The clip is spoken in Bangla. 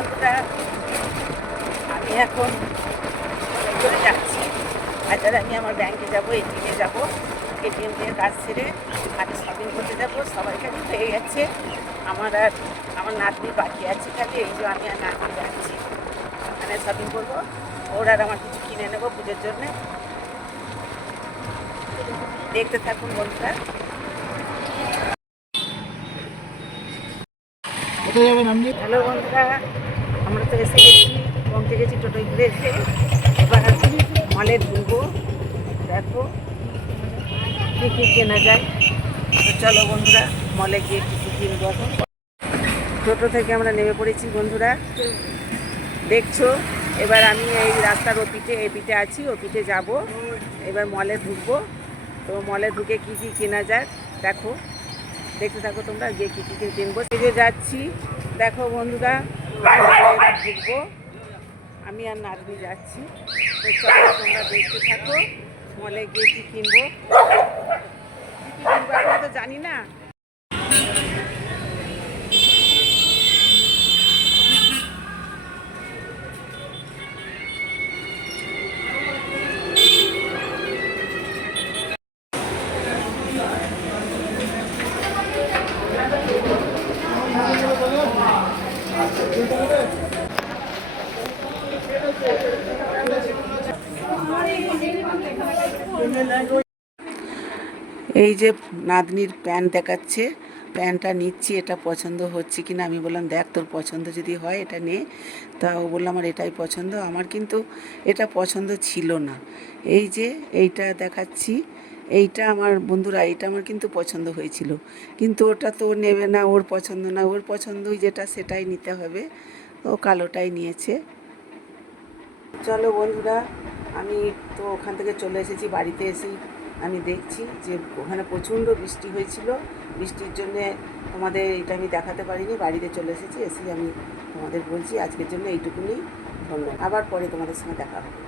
বন্ধুরা, আমি এখন করে যাচ্ছি বাজারে। আমি আমার ব্যাংকে যাব, এটিএমে যাব। এটিএম দিয়ে কাজ সেরে আগে শপিং করতে যাব। সবাই খালি হয়ে গেছে, আমার নাতনি বাকি আছে খালি। এই যে আমি আর নাতনি যাচ্ছি ওখানে শপিং করবো। ওর আর আমার কিছু কিনে নেবো পুজোর জন্যে। দেখতে থাকুন বন্ধুরা। হ্যালো বন্ধুরা, আমরা তো এসে গেছি, পৌঁছে গেছি টোটোয় ঘুরে এসে। এবার মলে ঢুকবো। দেখো কী কী কেনা যায়। তো চলো বন্ধুরা, মলে গিয়ে কী কী কিনবো। এখন টোটো থেকে আমরা নেমে পড়েছি বন্ধুরা, দেখছো। এবার আমি এই রাস্তার এই পিঠে আছি, ও পিঠে যাবো। এবার মলে ঢুকবো। তো মলে ঢুকে কী কী কেনা যায় দেখো, দেখতে থাকো তোমরা। গিয়ে কী কী কিনবো সেজে যাচ্ছি। দেখো বন্ধুরা, এবার ঢুকবো। আমি আর নাতনি যাচ্ছি। তো চলো তোমরা দেখতে থাকো মলে গিয়ে কী কিনবো। কী কী কিনবো এখন তো জানি না। এই যে নাতনির প্যান্ট দেখাচ্ছে, প্যান্টটা নিচ্ছি। এটা পছন্দ হচ্ছে কিনা আমি বললাম, দেখ তোর পছন্দ যদি হয় এটা নে। তা ও বললো আমার এটাই পছন্দ। আমার কিন্তু এটা পছন্দ ছিল না। এই যে এইটা দেখাচ্ছি, এইটা আমার বন্ধুরা, এইটা আমার কিন্তু পছন্দ হয়েছিল, কিন্তু ওটা তো ও নেবে না, ওর পছন্দ না। ওর পছন্দই যেটা সেটাই নিতে হবে। ও কালোটাই নিয়েছে। চলো বন্ধুরা, আমি তো ওখান থেকে চলে এসেছি। বাড়িতে এসেই আমি দেখছি যে ওখানে প্রচণ্ড বৃষ্টি হয়েছিল। বৃষ্টির জন্যে তোমাদের এটা আমি দেখাতে পারিনি। বাড়িতে চলে এসেছি, এসেই আমি তোমাদের বলছি আজকের জন্য এইটুকুনি। ধন্যবাদ। আবার পরে তোমাদের সঙ্গে দেখা হবে।